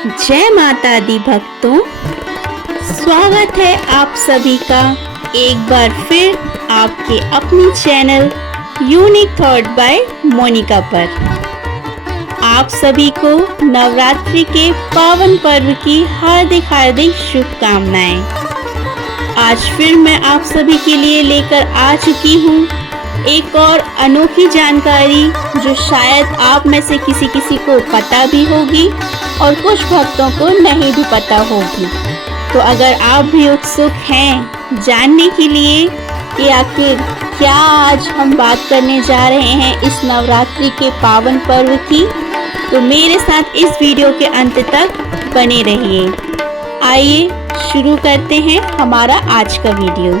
जय माता दी भक्तों, स्वागत है आप सभी का एक बार फिर आपके अपनी channel unique thought by Monika पर। आप सभी को नवरात्रि के पावन पर्व की हार्दिक हार्दिक शुभकामनाएं। आज फिर मैं आप सभी के लिए लेकर आ चुकी हूँ एक और अनोखी जानकारी जो शायद आप में से किसी को पता भी होगी और कुछ भक्तों को नहीं भी पता होगी। तो अगर आप भी उत्सुक हैं जानने के लिए कि आखिर क्या आज हम बात करने जा रहे हैं इस नवरात्रि के पावन पर्व की, तो मेरे साथ इस वीडियो के अंत तक बने रहिए। आइए शुरू करते हैं हमारा आज का वीडियो।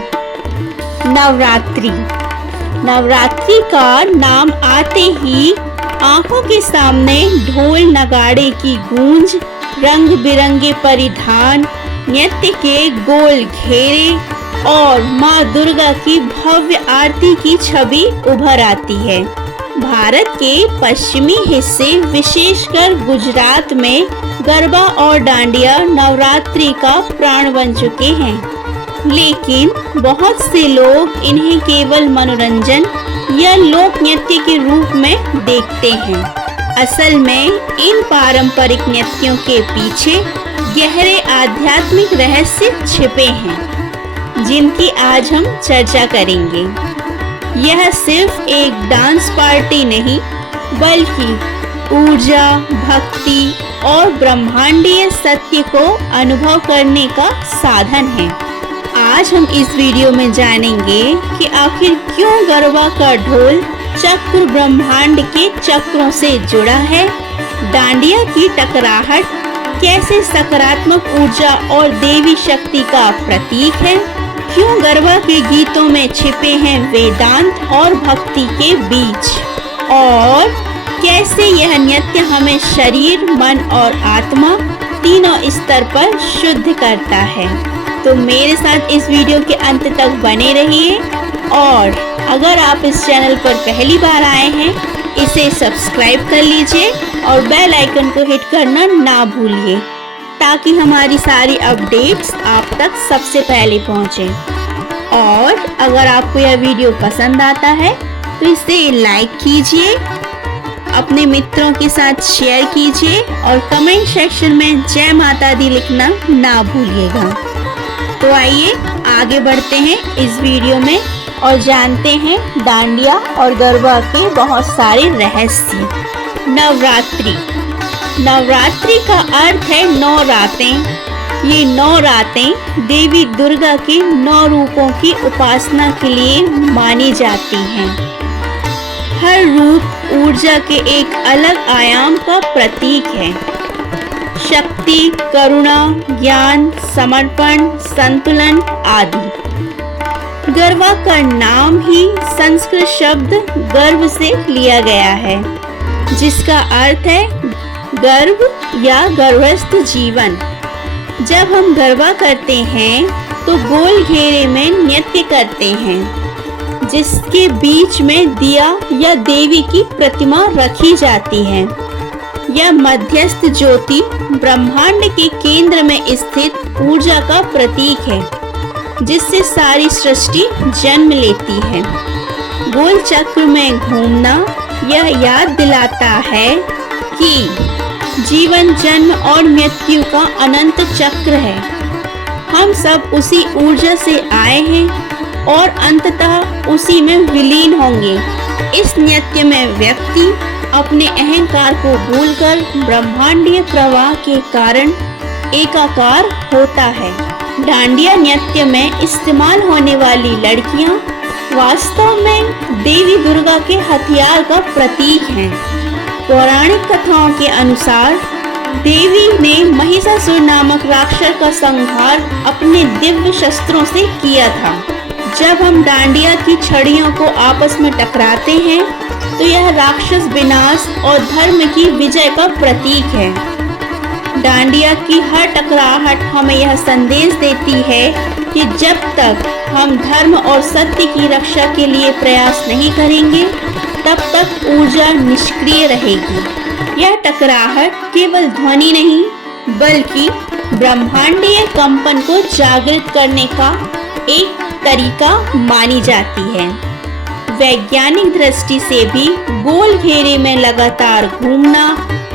नवरात्रि का नाम आते ही आंखों के सामने ढोल नगाड़े की गूंज, रंग बिरंगे परिधान, नृत्य के गोल घेरे और माँ दुर्गा की भव्य आरती की छवि उभर आती है। भारत के पश्चिमी हिस्से विशेषकर गुजरात में गरबा और डांडिया नवरात्रि का प्राण बन चुके हैं, लेकिन बहुत से लोग इन्हें केवल मनोरंजन या लोक नृत्य के रूप में देखते हैं। असल में इन पारंपरिक नृत्यों के पीछे गहरे आध्यात्मिक रहस्य छिपे हैं, जिनकी आज हम चर्चा करेंगे। यह सिर्फ एक डांस पार्टी नहीं, बल्कि ऊर्जा, भक्ति और ब्रह्मांडीय सत्य को अनुभव करने का साधन है। आज हम इस वीडियो में जानेंगे कि आखिर क्यों गरबा का ढोल चक्र ब्रह्मांड के चक्रों से जुड़ा है, डांडिया की टकराहट कैसे सकारात्मक ऊर्जा और देवी शक्ति का प्रतीक है, क्यों गरबा के गीतों में छिपे हैं वेदांत और भक्ति के बीच, और कैसे यह नृत्य हमें शरीर, मन और आत्मा तीनों स्तर पर शुद्ध करता है। तो मेरे साथ इस वीडियो के अंत तक बने रहिए, और अगर आप इस चैनल पर पहली बार आए हैं इसे सब्सक्राइब कर लीजिए और बेल आइकन को हिट करना ना भूलिए, ताकि हमारी सारी अपडेट्स आप तक सबसे पहले पहुंचे। और अगर आपको यह वीडियो पसंद आता है तो इसे लाइक कीजिए, अपने मित्रों के साथ शेयर कीजिए और कमेंट सेक्शन में जय माता दी लिखना ना भूलिएगा। तो आइए आगे बढ़ते हैं इस वीडियो में और जानते हैं डांडिया और गरबा के बहुत सारे रहस्य। नवरात्रि का अर्थ है 9 रातें। ये 9 रातें देवी दुर्गा के 9 रूपों की उपासना के लिए मानी जाती हैं। हर रूप ऊर्जा के एक अलग आयाम का प्रतीक है। शक्ति, करुणा, ज्ञान, समर्पण, संतुलन आदि। गरबा का नाम ही संस्कृत शब्द गर्भ से लिया गया है, जिसका अर्थ है गर्भ या गर्भस्थ जीवन। जब हम गरबा करते हैं तो गोल घेरे में नृत्य करते हैं, जिसके बीच में दिया या देवी की प्रतिमा रखी जाती है। यह मध्यस्थ ज्योति ब्रह्मांड के केंद्र में स्थित ऊर्जा का प्रतीक है, जिससे सारी सृष्टि जन्म लेती है। गोल चक्र में घूमना यह याद दिलाता है कि जीवन जन्म और मृत्यु का अनंत चक्र है। हम सब उसी ऊर्जा से आए हैं और अंततः उसी में विलीन होंगे। इस नृत्य में व्यक्ति अपने अहंकार को भूलकर ब्रह्मांडीय प्रवाह के कारण एकाकार होता है। डांडिया नृत्य में इस्तेमाल होने वाली लड़कियां वास्तव में देवी दुर्गा के हथियार का प्रतीक हैं। पौराणिक कथाओं के अनुसार देवी ने महिषासुर नामक राक्षस का संहार अपने दिव्य शस्त्रों से किया था। जब हम डांडिया की छड़ियों को आपस में टकराते हैं तो यह राक्षस विनाश और धर्म की विजय का प्रतीक है। डांडिया की हर टकराहट हमें यह संदेश देती है कि जब तक हम धर्म और सत्य की रक्षा के लिए प्रयास नहीं करेंगे, तब तक ऊर्जा निष्क्रिय रहेगी। यह टकराहट केवल ध्वनि नहीं बल्कि ब्रह्मांडीय कंपन को जागृत करने का एक तरीका मानी जाती है। वैज्ञानिक दृष्टि से भी गोल घेरे में लगातार घूमना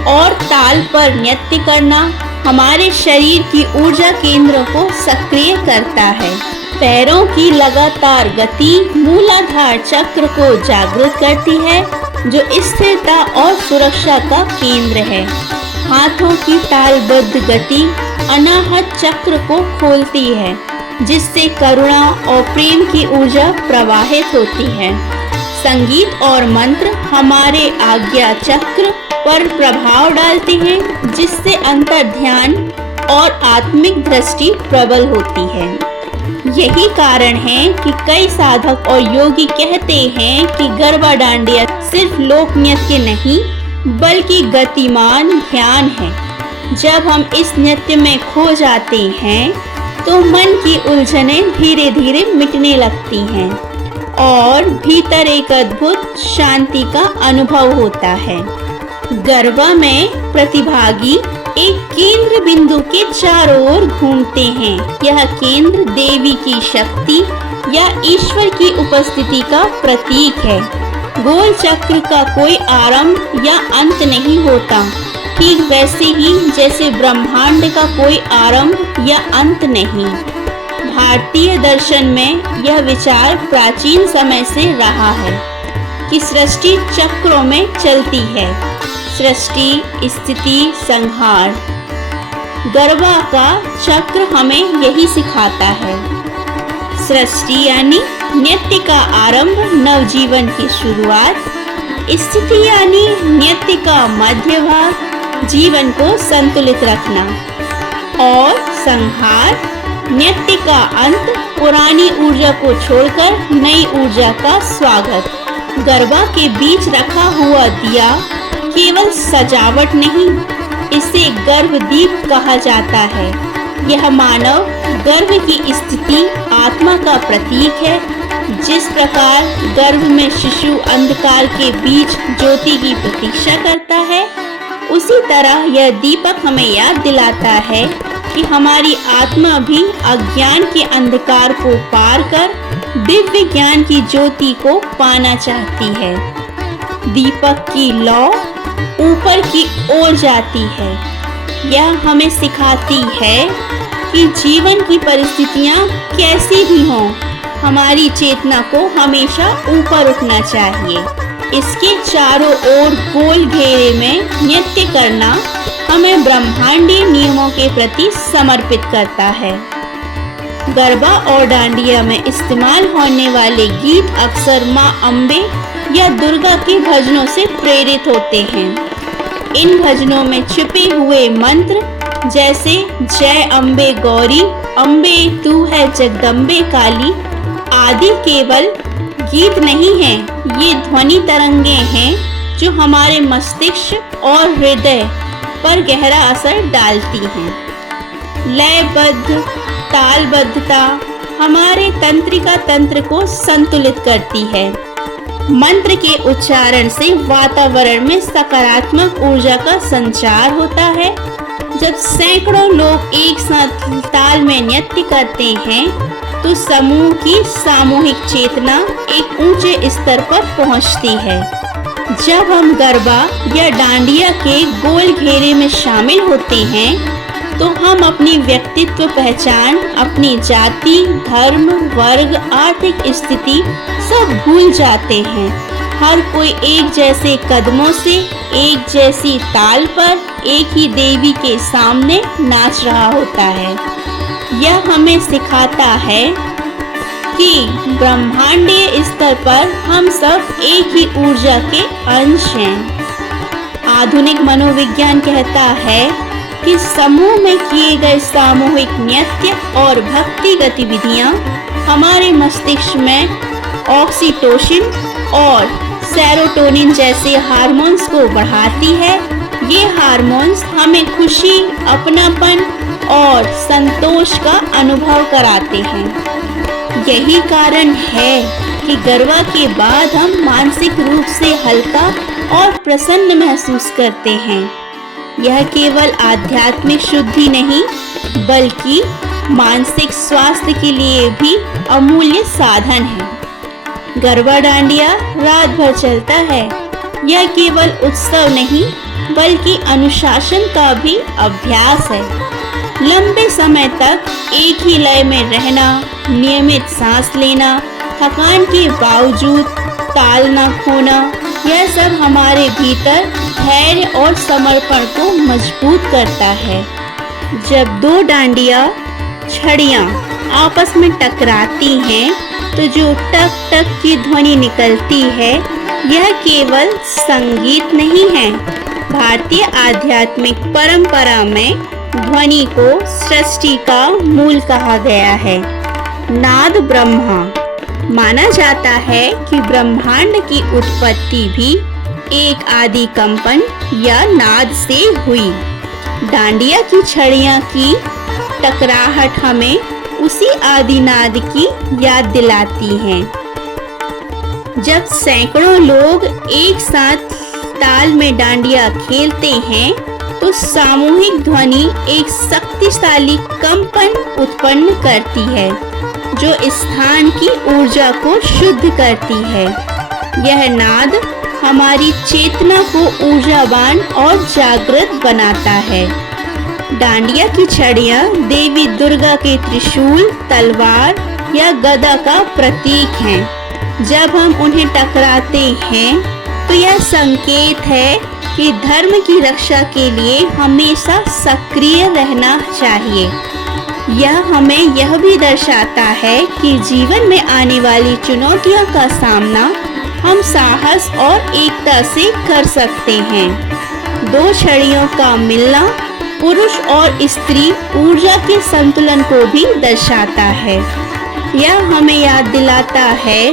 और ताल पर नृत्य करना हमारे शरीर की ऊर्जा केंद्रों को सक्रिय करता है। पैरों की लगातार गति मूलाधार चक्र को जागृत करती है, जो स्थिरता और सुरक्षा का केंद्र है। हाथों की तालबद्ध गति अनाहत चक्र को खोलती है, जिससे करुणा और प्रेम की ऊर्जा प्रवाहित होती है। संगीत और मंत्र हमारे आज्ञा चक्र पर प्रभाव डालते हैं, जिससे अंतर ध्यान और आत्मिक दृष्टि प्रबल होती है। यही कारण है कि कई साधक और योगी कहते हैं कि गरबा डांडिया सिर्फ लोक नृत्य नहीं, बल्कि गतिमान ध्यान है। जब हम इस नृत्य में खो जाते हैं, तो मन की उलझनें धीरे धीरे मिटने लगती हैं और भीतर एक अद्भुत शांति का अनुभव होता है। गरबा में प्रतिभागी एक केंद्र बिंदु के चारों ओर घूमते हैं। यह केंद्र देवी की शक्ति या ईश्वर की उपस्थिति का प्रतीक है। गोल चक्र का कोई आरंभ या अंत नहीं होता, ठीक वैसे ही जैसे ब्रह्मांड का कोई आरंभ या अंत नहीं। भारतीय दर्शन में यह विचार प्राचीन समय से रहा है कि सृष्टि चक्रों में चलती है। सृष्टि, स्थिति, संहार। गरबा का चक्र हमें यही सिखाता है। सृष्टि यानी नृत्य का आरंभ, नवजीवन की शुरुआत। स्थिति यानी नृत्य का मध्य भाग, जीवन को संतुलित रखना। और संहार, नृत्य का अंत, पुरानी ऊर्जा को छोड़कर नई ऊर्जा का स्वागत। गरबा के बीच रखा हुआ दिया केवल सजावट नहीं, इसे गर्भदीप कहा जाता है। यह मानव गर्भ की स्थिति, आत्मा का प्रतीक है। जिस प्रकार गर्भ में शिशु अंधकार के बीच ज्योति की प्रतीक्षा करता है, उसी तरह यह दीपक हमें याद दिलाता है कि हमारी आत्मा भी अज्ञान के अंधकार को पार कर दिव्य ज्ञान की ज्योति को पाना चाहती है। दीपक की लौ ऊपर की ओर जाती है। यह हमें सिखाती है कि जीवन की परिस्थितियां कैसी भी हों, हमारी चेतना को हमेशा ऊपर उठना चाहिए। इसके चारों ओर गोल घेरे में नृत्य करना हमें ब्रह्मांडीय नियमों के प्रति समर्पित करता है। गरबा और डांडिया में इस्तेमाल होने वाले गीत अक्सर माँ अम्बे या दुर्गा के भजनों से प्रेरित होते हैं। इन भजनों में छिपे हुए मंत्र जैसे जय अम्बे गौरी, अम्बे तू है जगदम्बे काली आदि केवल गीत नहीं हैं, ये ध्वनि तरंगे हैं जो हमारे मस्तिष्क और हृदय पर गहरा असर डालती हैं। लयबद्ध तालबद्धता हमारे तंत्रिका तंत्र को संतुलित करती है। मंत्र के उच्चारण से वातावरण में सकारात्मक ऊर्जा का संचार होता है। जब सैकड़ों लोग एक साथ ताल में नृत्य करते हैं, तो समूह की सामूहिक चेतना एक ऊंचे स्तर पर पहुंचती है। जब हम गरबा या डांडिया के गोल घेरे में शामिल होते हैं, तो हम अपनी व्यक्तित्व पहचान, अपनी जाति, धर्म, वर्ग, आर्थिक स्थिति सब भूल जाते हैं। हर कोई एक जैसे कदमों से, एक जैसी ताल पर, एक ही देवी के सामने नाच रहा होता है। यह हमें सिखाता है कि ब्रह्मांडीय स्तर पर हम सब एक ही ऊर्जा के अंश हैं। आधुनिक मनोविज्ञान कहता है कि समूह में किए गए सामूहिक नृत्य और भक्ति गतिविधियां हमारे मस्तिष्क में ऑक्सीटोसिन और सेरोटोनिन जैसे हार्मोन्स को बढ़ाती है। ये हार्मोन्स हमें खुशी, अपनापन और संतोष का अनुभव कराते हैं। यही कारण है कि गरबा के बाद हम मानसिक रूप से हल्का और प्रसन्न महसूस करते हैं। यह केवल आध्यात्मिक शुद्धि नहीं बल्कि मानसिक स्वास्थ्य के लिए भी अमूल्य साधन है। गरबा डांडिया रात भर चलता है। यह केवल उत्सव नहीं बल्कि अनुशासन का भी अभ्यास है। लंबे समय तक एक ही लय में रहना, नियमित सांस लेना, थकान के बावजूद ताल न खोना, यह सब हमारे भीतर धैर्य और समर्पण को मजबूत करता है। जब दो डांडिया छड़ियाँ आपस में टकराती हैं तो जो टक टक की ध्वनि निकलती है यह केवल संगीत नहीं है। भारतीय आध्यात्मिक परंपरा में ध्वनि को सृष्टि का मूल कहा गया है। नाद ब्रह्मा माना जाता है कि ब्रह्मांड की उत्पत्ति भी एक आदि कंपन या नाद से हुई। डांडिया की छड़ियाँ की टकराहट हमें उसी आदि नाद की याद दिलाती हैं। जब सैकड़ों लोग एक साथ ताल में डांडिया खेलते हैं तो सामूहिक ध्वनि एक शक्तिशाली कंपन उत्पन्न करती है जो स्थान की ऊर्जा को शुद्ध करती है। यह नाद हमारी चेतना को ऊर्जावान और जागृत बनाता है। डांडिया की छड़ियाँ देवी दुर्गा के त्रिशूल, तलवार या गदा का प्रतीक हैं। जब हम उन्हें टकराते हैं तो यह संकेत है कि धर्म की रक्षा के लिए हमेशा सक्रिय रहना चाहिए। यह हमें यह भी दर्शाता है कि जीवन में आने वाली चुनौतियों का सामना हम साहस और एकता से कर सकते हैं। दो छड़ियों का मिलना पुरुष और स्त्री ऊर्जा के संतुलन को भी दर्शाता है। यह हमें याद दिलाता है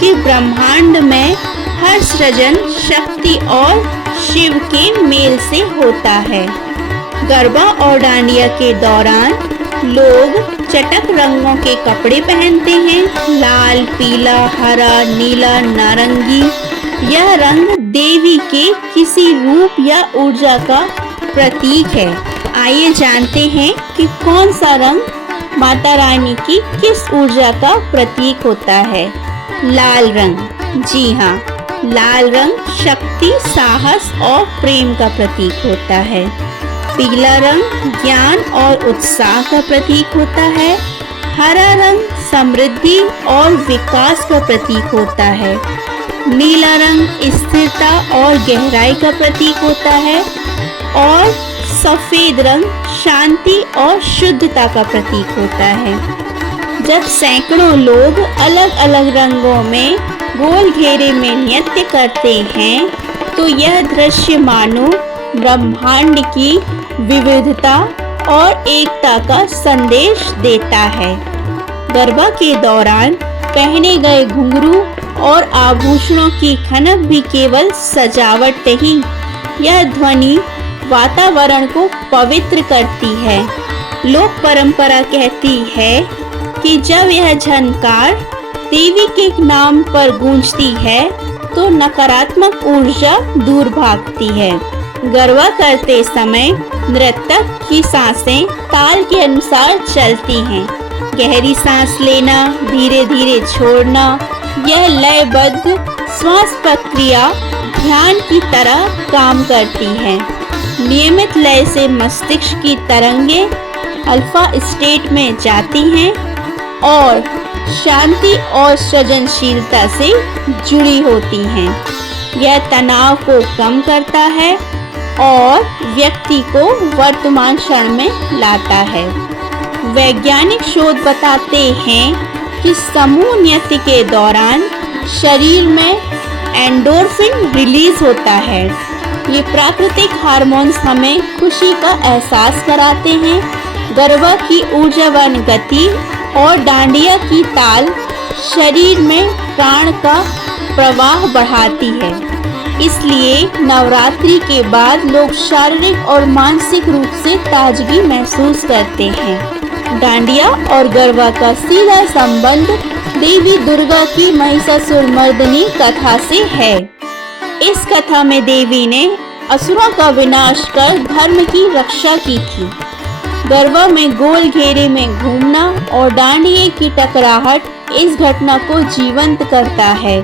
कि ब्रह्मांड में हर सृजन शक्ति और शिव के मेल से होता है। गरबा और डांडिया के दौरान लोग चटक रंगों के कपड़े पहनते हैं। लाल, पीला, हरा, नीला, नारंगी, यह रंग देवी के किसी रूप या ऊर्जा का प्रतीक है। आइए जानते हैं कि कौन सा रंग माता रानी की किस ऊर्जा का प्रतीक होता है। लाल रंग, जी हाँ, लाल रंग शक्ति, साहस और प्रेम का प्रतीक होता है। पीला रंग ज्ञान और उत्साह का प्रतीक होता है। हरा रंग समृद्धि और विकास का प्रतीक होता है। नीला रंग स्थिरता और गहराई का प्रतीक होता है और सफेद रंग शांति और शुद्धता का प्रतीक होता है। जब सैकड़ों लोग अलग अलग रंगों में गोल घेरे में नृत्य करते हैं तो यह दृश्य मानो ब्रह्मांड की विविधता और एकता का संदेश देता है। गरबा के दौरान पहने गए घुंघरू और आभूषणों की खनक भी केवल सजावट नहीं, यह ध्वनि वातावरण को पवित्र करती है। लोक परंपरा कहती है कि जब यह झनकार देवी के नाम पर गूंजती है तो नकारात्मक ऊर्जा दूर भागती है। गरबा करते समय नर्तक की सांसें ताल के अनुसार चलती हैं। गहरी सांस लेना, धीरे धीरे छोड़ना, यह लयबद्ध श्वास प्रक्रिया ध्यान की तरह काम करती है। नियमित लय से मस्तिष्क की तरंगें अल्फा स्टेट में जाती हैं और शांति और सृजनशीलता से जुड़ी होती हैं। यह तनाव को कम करता है और व्यक्ति को वर्तमान क्षण में लाता है। वैज्ञानिक शोध बताते हैं कि समूह नृत्य के दौरान शरीर में एंडोर्फिन रिलीज होता है। ये प्राकृतिक हार्मोन्स हमें खुशी का एहसास कराते हैं। गरबा की ऊर्जावान गति और डांडिया की ताल शरीर में प्राण का प्रवाह बढ़ाती है। इसलिए नवरात्रि के बाद लोग शारीरिक और मानसिक रूप से ताजगी महसूस करते हैं। डांडिया और गरबा का सीधा संबंध देवी दुर्गा की महिषासुरमर्दिनी कथा से है। इस कथा में देवी ने असुरों का विनाश कर धर्म की रक्षा की थी। गरबा में गोल घेरे में घूमना और डांडिये की टकराहट इस घटना को जीवंत करता है।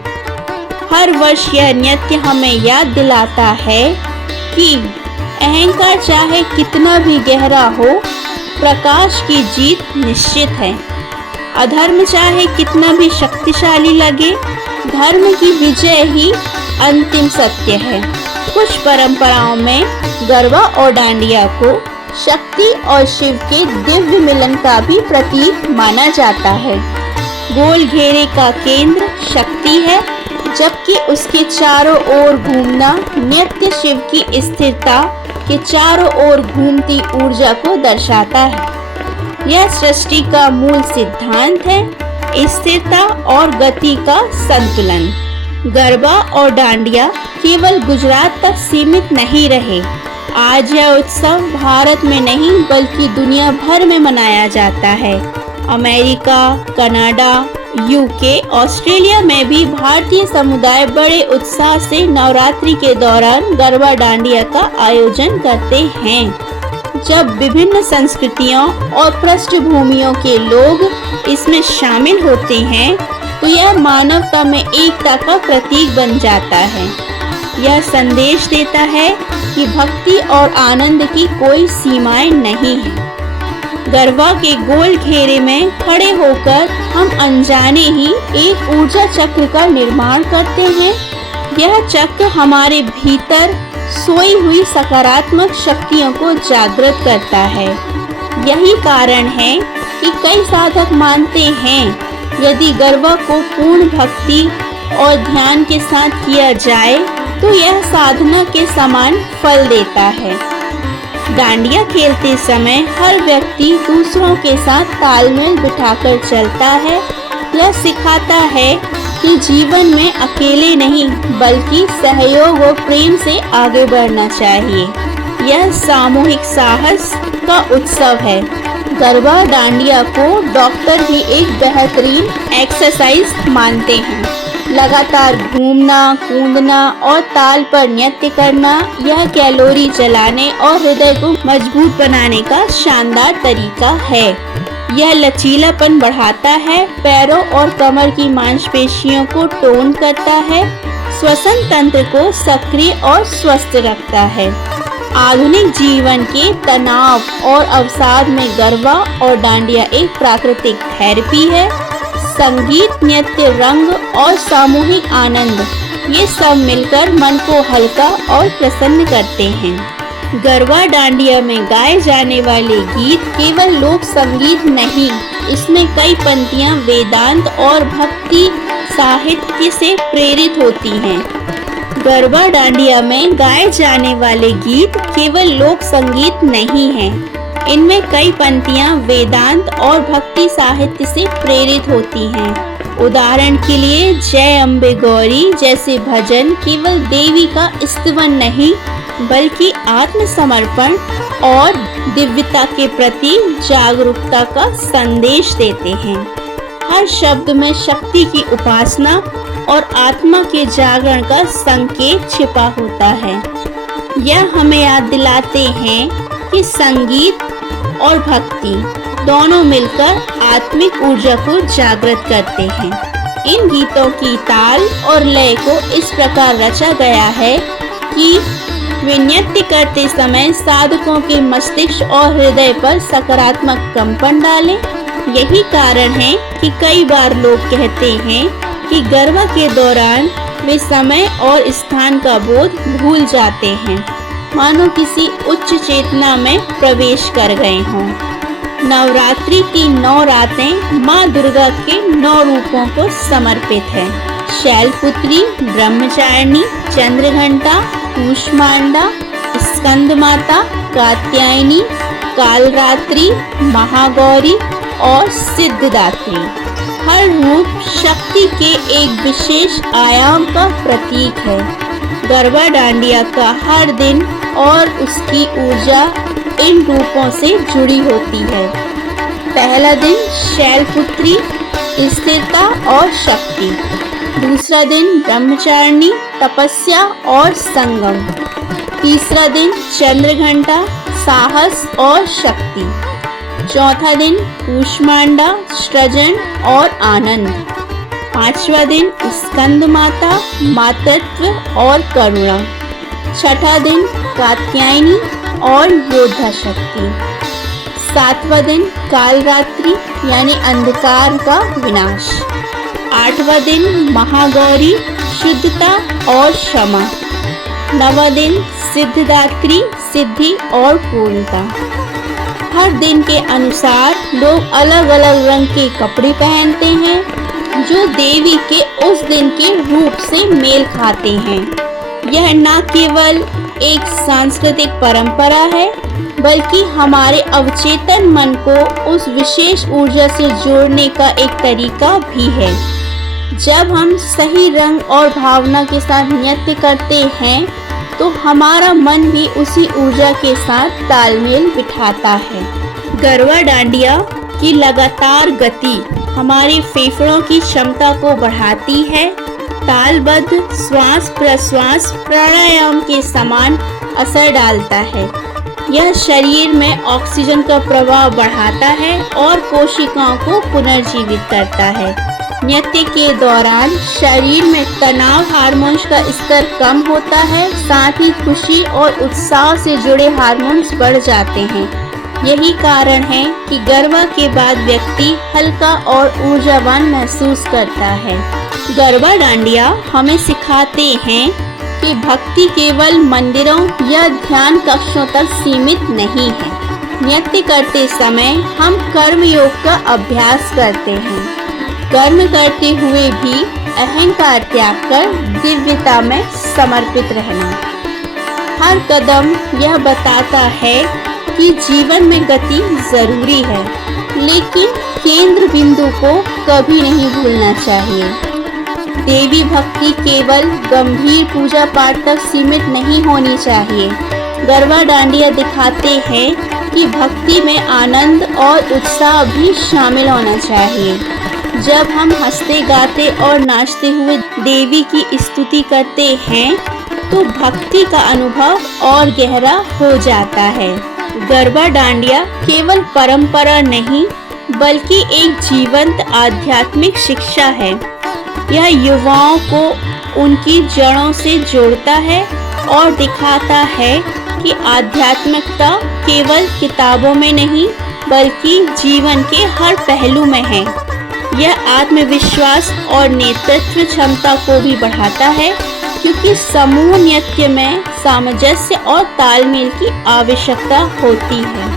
हर वर्ष यह नृत्य हमें याद दिलाता है कि अहंकार चाहे कितना भी गहरा हो, प्रकाश की जीत निश्चित है। अधर्म चाहे कितना भी शक्तिशाली लगे, धर्म की विजय ही अंतिम सत्य है। कुछ परंपराओं में गरबा और डांडिया को शक्ति और शिव के दिव्य मिलन का भी प्रतीक माना जाता है। गोल घेरे का केंद्र शक्ति है, जबकि उसके चारों ओर घूमना नृत्य शिव की स्थिरता के चारों ओर घूमती ऊर्जा को दर्शाता है। यह सृष्टि का मूल सिद्धांत है, स्थिरता और गति का संतुलन। गरबा और डांडिया केवल गुजरात तक सीमित नहीं रहे। आज यह उत्सव भारत में नहीं बल्कि दुनिया भर में मनाया जाता है। अमेरिका, कनाडा, यूके, ऑस्ट्रेलिया में भी भारतीय समुदाय बड़े उत्साह से नवरात्रि के दौरान गरबा डांडिया का आयोजन करते हैं। जब विभिन्न संस्कृतियों और पृष्ठभूमियों के लोग इसमें शामिल होते हैं तो यह मानवता में एकता का प्रतीक बन जाता है। यह संदेश देता है कि भक्ति और आनंद की कोई सीमाएं नहीं है। गरबा के गोल घेरे में खड़े होकर हम अनजाने ही एक ऊर्जा चक्र का निर्माण करते हैं। यह चक्र हमारे भीतर सोई हुई सकारात्मक शक्तियों को जागृत करता है। यही कारण है कि कई साधक मानते हैं यदि गरबा को पूर्ण भक्ति और ध्यान के साथ किया जाए तो यह साधना के समान फल देता है। डांडिया खेलते समय हर व्यक्ति दूसरों के साथ तालमेल बिठाकर चलता है। यह सिखाता है कि जीवन में अकेले नहीं बल्कि सहयोग और प्रेम से आगे बढ़ना चाहिए। यह सामूहिक साहस का उत्सव है। गरबा डांडिया को डॉक्टर भी एक बेहतरीन एक्सरसाइज मानते हैं। लगातार घूमना, कूदना और ताल पर नृत्य करना यह कैलोरी जलाने और हृदय को मजबूत बनाने का शानदार तरीका है। यह लचीलापन बढ़ाता है, पैरों और कमर की मांसपेशियों को टोन करता है, श्वसन तंत्र को सक्रिय और स्वस्थ रखता है। आधुनिक जीवन के तनाव और अवसाद में गरबा और डांडिया एक प्राकृतिक थेरेपी है। संगीत, नृत्य, रंग और सामूहिक आनंद ये सब मिलकर मन को हल्का और प्रसन्न करते हैं। गरबा डांडिया में गाए जाने वाले गीत केवल लोक संगीत नहीं, इसमें कई पंक्तियां वेदांत और भक्ति साहित्य से प्रेरित होती हैं। गरबा डांडिया में गाए जाने वाले गीत केवल लोक संगीत नहीं हैं, इनमें कई पंक्तियां वेदांत और भक्ति साहित्य से प्रेरित होती हैं। उदाहरण के लिए जय अम्बे गौरी जैसे भजन केवल देवी का स्तवन नहीं बल्कि आत्मसमर्पण और दिव्यता के प्रति जागरूकता का संदेश देते हैं। हर शब्द में शक्ति की उपासना और आत्मा के जागरण का संकेत छिपा होता है। यह हमें याद दिलाते हैं कि संगीत और भक्ति दोनों मिलकर आत्मिक ऊर्जा को जागृत करते हैं। इन गीतों की ताल और लय को इस प्रकार रचा गया है कि वे नृत्य करते समय साधकों के मस्तिष्क और हृदय पर सकारात्मक कंपन डालें। यही कारण है कि कई बार लोग कहते हैं कि गरबा के दौरान वे समय और स्थान का बोध भूल जाते हैं, मानो किसी उच्च चेतना में प्रवेश कर गए हों। नवरात्रि की 9 रातें माँ दुर्गा के 9 रूपों को समर्पित है। शैलपुत्री, ब्रह्मचारिणी, चंद्रघंटा, कूष्मांडा, स्कंद माता, कात्यायनी, कालरात्रि, महागौरी और सिद्धिदात्री। हर रूप शक्ति के एक विशेष आयाम का प्रतीक है। गरबा डांडिया का हर दिन और उसकी ऊर्जा इन रूपों से जुड़ी होती है। पहला दिन शैलपुत्री, स्थिरता और शक्ति। दूसरा दिन ब्रह्मचारिणी, तपस्या और संगम। तीसरा दिन चंद्रघंटा, साहस और शक्ति। चौथा दिन कूष्मांडा, सृजन और आनंद। पांचवा दिन स्कंद माता, मातृत्व और करुणा। छठा दिन कात्यायनी और योद्धा शक्ति। सातवां दिन कालरात्रि यानी अंधकार का विनाश। आठवां दिन महागौरी, शुद्धता और क्षमा। नवां दिन सिद्धिदात्री, सिद्धि और पूर्णता। हर दिन के अनुसार लोग अलग अलग रंग के कपड़े पहनते हैं जो देवी के उस दिन के रूप से मेल खाते हैं। यह न केवल एक सांस्कृतिक परंपरा है बल्कि हमारे अवचेतन मन को उस विशेष ऊर्जा से जोड़ने का एक तरीका भी है। जब हम सही रंग और भावना के साथ नृत्य करते हैं तो हमारा मन भी उसी ऊर्जा के साथ तालमेल बिठाता है। गरबा डांडिया की लगातार गति हमारे फेफड़ों की क्षमता को बढ़ाती है। तालबद्ध श्वास प्रश्वास प्राणायाम के समान असर डालता है। यह शरीर में ऑक्सीजन का प्रवाह बढ़ाता है और कोशिकाओं को पुनर्जीवित करता है। नृत्य के दौरान शरीर में तनाव हार्मोन्स का स्तर कम होता है, साथ ही खुशी और उत्साह से जुड़े हार्मोन्स बढ़ जाते हैं। यही कारण है कि गरबा के बाद व्यक्ति हल्का और ऊर्जावान महसूस करता है। गरबा डांडिया हमें सिखाते हैं कि भक्ति केवल मंदिरों या ध्यान कक्षों तक सीमित नहीं है। नृत्य करते समय हम कर्म योग का अभ्यास करते हैं। कर्म करते हुए भी अहंकार त्याग कर दिव्यता में समर्पित रहना। हर कदम यह बताता है कि जीवन में गति जरूरी है, लेकिन केंद्र बिंदु को कभी नहीं भूलना चाहिए। देवी भक्ति केवल गंभीर पूजा पाठ तक सीमित नहीं होनी चाहिए। गरबा डांडिया दिखाते हैं कि भक्ति में आनंद और उत्साह भी शामिल होना चाहिए। जब हम हंसते गाते और नाचते हुए देवी की स्तुति करते हैं तो भक्ति का अनुभव और गहरा हो जाता है। गरबा डांडिया केवल परंपरा नहीं बल्कि एक जीवंत आध्यात्मिक शिक्षा है। यह युवाओं को उनकी जड़ों से जोड़ता है और दिखाता है कि आध्यात्मिकता केवल किताबों में नहीं बल्कि जीवन के हर पहलू में है। यह आत्मविश्वास और नेतृत्व क्षमता को भी बढ़ाता है, क्योंकि समूह नृत्य में सामंजस्य और तालमेल की आवश्यकता होती है।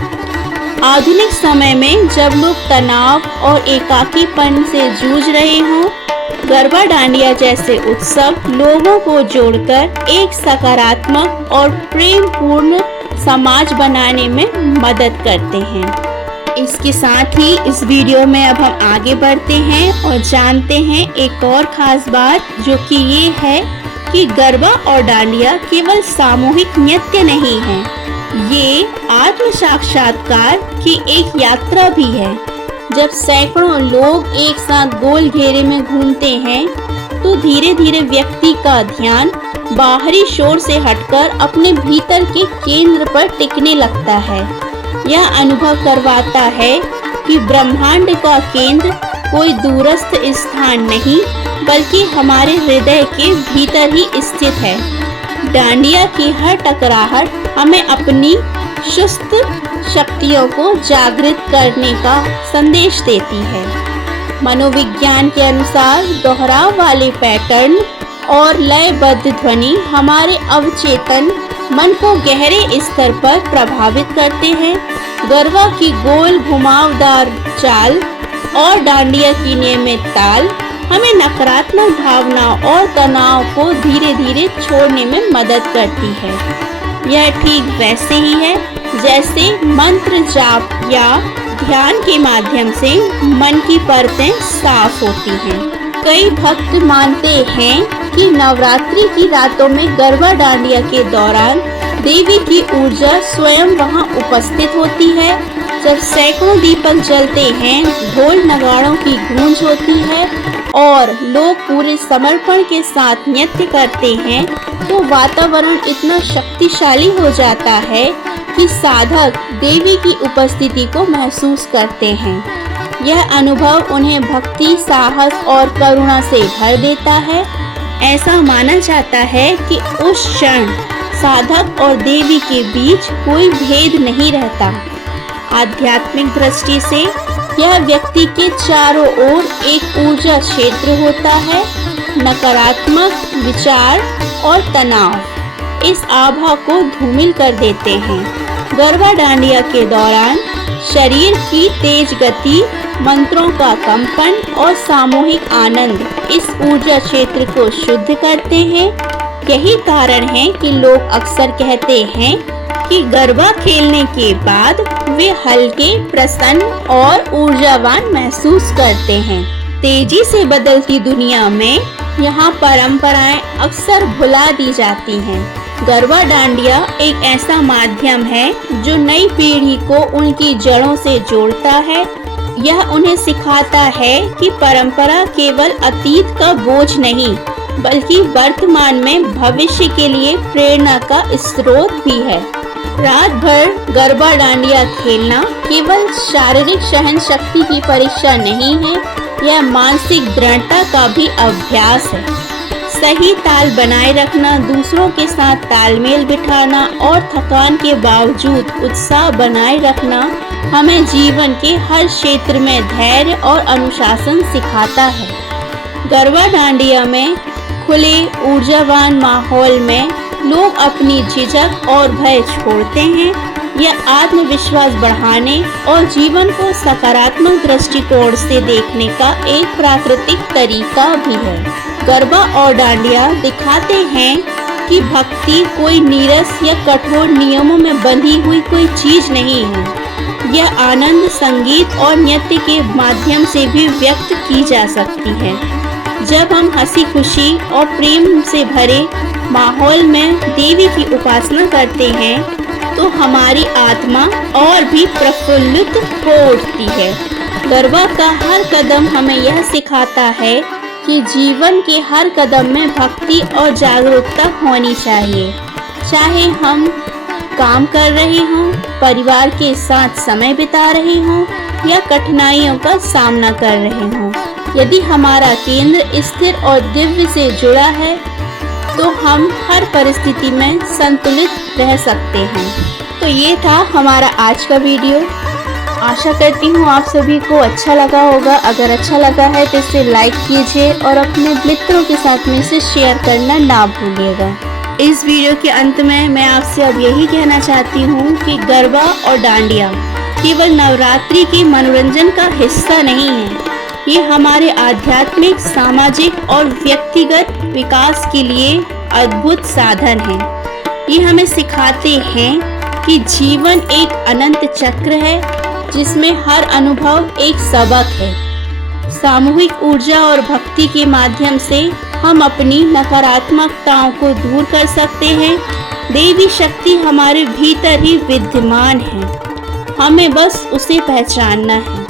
आधुनिक समय में जब लोग तनाव और एकाकीपन से जूझ रहे हों, गरबा डांडिया जैसे उत्सव लोगों को जोड़कर एक सकारात्मक और प्रेमपूर्ण समाज बनाने में मदद करते हैं। इसके साथ ही इस वीडियो में अब हम आगे बढ़ते हैं और जानते हैं एक और खास बात, जो कि ये है कि गरबा और डांडिया केवल सामूहिक नृत्य नहीं है, ये आत्म साक्षात्कार की एक यात्रा भी है। जब सैकड़ों लोग एक साथ गोल घेरे में घूमते हैं तो धीरे धीरे व्यक्ति का ध्यान बाहरी शोर से हटकर अपने भीतर के केंद्र पर टिकने लगता है। यह अनुभव करवाता है कि ब्रह्मांड का केंद्र कोई दूरस्थ स्थान नहीं बल्कि हमारे हृदय के भीतर ही स्थित है। डांडिया की हर टकराहट हमें अपनी सुस्त शक्तियों को जागृत करने का संदेश देती है। मनोविज्ञान के अनुसार दोहराव वाले पैटर्न और लयबद्ध ध्वनि हमारे अवचेतन मन को गहरे स्तर पर प्रभावित करते हैं। गरबा की गोल घुमावदार चाल और डांडिया की नियमित ताल हमें नकारात्मक भावनाओं और तनाव को धीरे धीरे छोड़ने में मदद करती है। यह ठीक वैसे ही है जैसे मंत्र जाप या ध्यान के माध्यम से मन की परतें साफ होती हैं। कई भक्त मानते हैं कि नवरात्रि की रातों में गरबा डांडिया के दौरान देवी की ऊर्जा स्वयं वहां उपस्थित होती है। जब सैकड़ों दीपक जलते हैं, ढोल नगाड़ों की गूंज होती है और लोग पूरे समर्पण के साथ नृत्य करते हैं, तो वातावरण इतना शक्तिशाली हो जाता है कि साधक देवी की उपस्थिति को महसूस करते हैं। यह अनुभव उन्हें भक्ति, साहस और करुणा से भर देता है। ऐसा माना जाता है कि उस क्षण साधक और देवी के बीच कोई भेद नहीं रहता। आध्यात्मिक दृष्टि से यह व्यक्ति के चारों ओर एक ऊर्जा क्षेत्र होता है। नकारात्मक विचार और तनाव इस आभा को धूमिल कर देते हैं। गरबा डांडिया के दौरान शरीर की तेज गति, मंत्रों का कंपन और सामूहिक आनंद इस ऊर्जा क्षेत्र को शुद्ध करते हैं। यही कारण है कि लोग अक्सर कहते हैं कि गरबा खेलने के बाद वे हल्के, प्रसन्न और ऊर्जावान महसूस करते हैं। तेजी से बदलती दुनिया में यहाँ परंपराएं अक्सर भुला दी जाती हैं। गरबा डांडिया एक ऐसा माध्यम है जो नई पीढ़ी को उनकी जड़ों से जोड़ता है। यह उन्हें सिखाता है कि परंपरा केवल अतीत का बोझ नहीं, बल्कि वर्तमान में भविष्य के लिए प्रेरणा का स्रोत भी है। रात भर गरबा डांडिया खेलना केवल शारीरिक सहन शक्ति की परीक्षा नहीं है, यह मानसिक दृढ़ता का भी अभ्यास है। सही ताल बनाए रखना, दूसरों के साथ तालमेल बिठाना और थकान के बावजूद उत्साह बनाए रखना हमें जीवन के हर क्षेत्र में धैर्य और अनुशासन सिखाता है। गरबा डांडिया में खुले, ऊर्जावान माहौल में लोग अपनी झिझक और भय छोड़ते हैं। यह आत्मविश्वास बढ़ाने और जीवन को सकारात्मक दृष्टिकोण से देखने का एक प्राकृतिक तरीका भी है। गरबा और डांडिया दिखाते हैं कि भक्ति कोई नीरस या कठोर नियमों में बंधी हुई कोई चीज नहीं है। यह आनंद, संगीत और नृत्य के माध्यम से भी व्यक्त की जा सकती है। जब हम हंसी खुशी और प्रेम से भरे माहौल में देवी की उपासना करते हैं तो हमारी आत्मा और भी प्रफुल्लित हो उठती है। गरबा का हर कदम हमें यह सिखाता है कि जीवन के हर कदम में भक्ति और जागरूकता होनी चाहिए। चाहे हम काम कर रहे हों, परिवार के साथ समय बिता रहे हों या कठिनाइयों का सामना कर रहे हों, यदि हमारा केंद्र स्थिर और दिव्य से जुड़ा है तो हम हर परिस्थिति में संतुलित रह सकते हैं। तो ये था हमारा आज का वीडियो। आशा करती हूँ आप सभी को अच्छा लगा होगा। अगर अच्छा लगा है तो इसे लाइक कीजिए और अपने मित्रों के साथ में इसे शेयर करना ना भूलिएगा। इस वीडियो के अंत में मैं आपसे अब यही कहना चाहती हूँ कि गरबा और डांडिया केवल नवरात्रि के मनोरंजन का हिस्सा नहीं है, ये हमारे आध्यात्मिक, सामाजिक और व्यक्तिगत विकास के लिए अद्भुत साधन है। ये हमें सिखाते हैं कि जीवन एक अनंत चक्र है जिसमें हर अनुभव एक सबक है। सामूहिक ऊर्जा और भक्ति के माध्यम से हम अपनी नकारात्मकताओं को दूर कर सकते हैं। देवी शक्ति हमारे भीतर ही विद्यमान है, हमें बस उसे पहचानना है।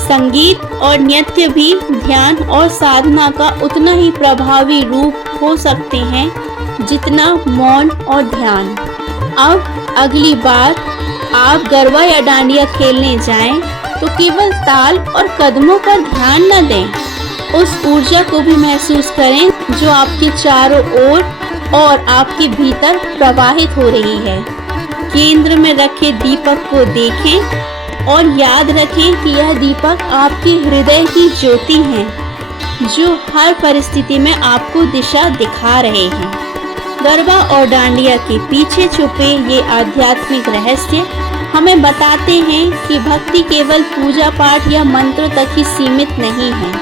संगीत और नृत्य भी ध्यान और साधना का उतना ही प्रभावी रूप हो सकते हैं जितना मौन और ध्यान। अब अगली बार आप गरबा या डांडिया खेलने जाएं तो केवल ताल और कदमों पर ध्यान न दें, उस ऊर्जा को भी महसूस करें जो आपके चारों ओर और आपके भीतर प्रवाहित हो रही है। केंद्र में रखे दीपक को देखें और याद रखें कि यह दीपक आपके हृदय की ज्योति हैं, जो हर परिस्थिति में आपको दिशा दिखा रहे हैं। गरबा और डांडिया के पीछे छुपे ये आध्यात्मिक रहस्य हमें बताते हैं कि भक्ति केवल पूजा पाठ या मंत्र तक ही सीमित नहीं है।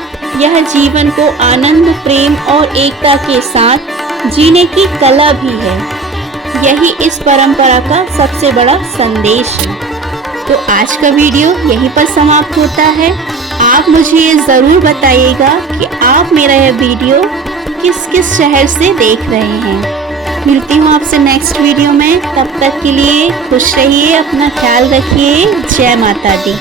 यह जीवन को आनंद, प्रेम और एकता के साथ जीने की कला भी है। यही इस परंपरा का सबसे बड़ा संदेश है। तो आज का वीडियो यहीं पर समाप्त होता है। आप मुझे ये ज़रूर बताइएगा कि आप मेरा यह वीडियो किस किस शहर से देख रहे हैं। मिलती हूँ आपसे नेक्स्ट वीडियो में। तब तक के लिए खुश रहिए, अपना ख्याल रखिए। जय माता दी।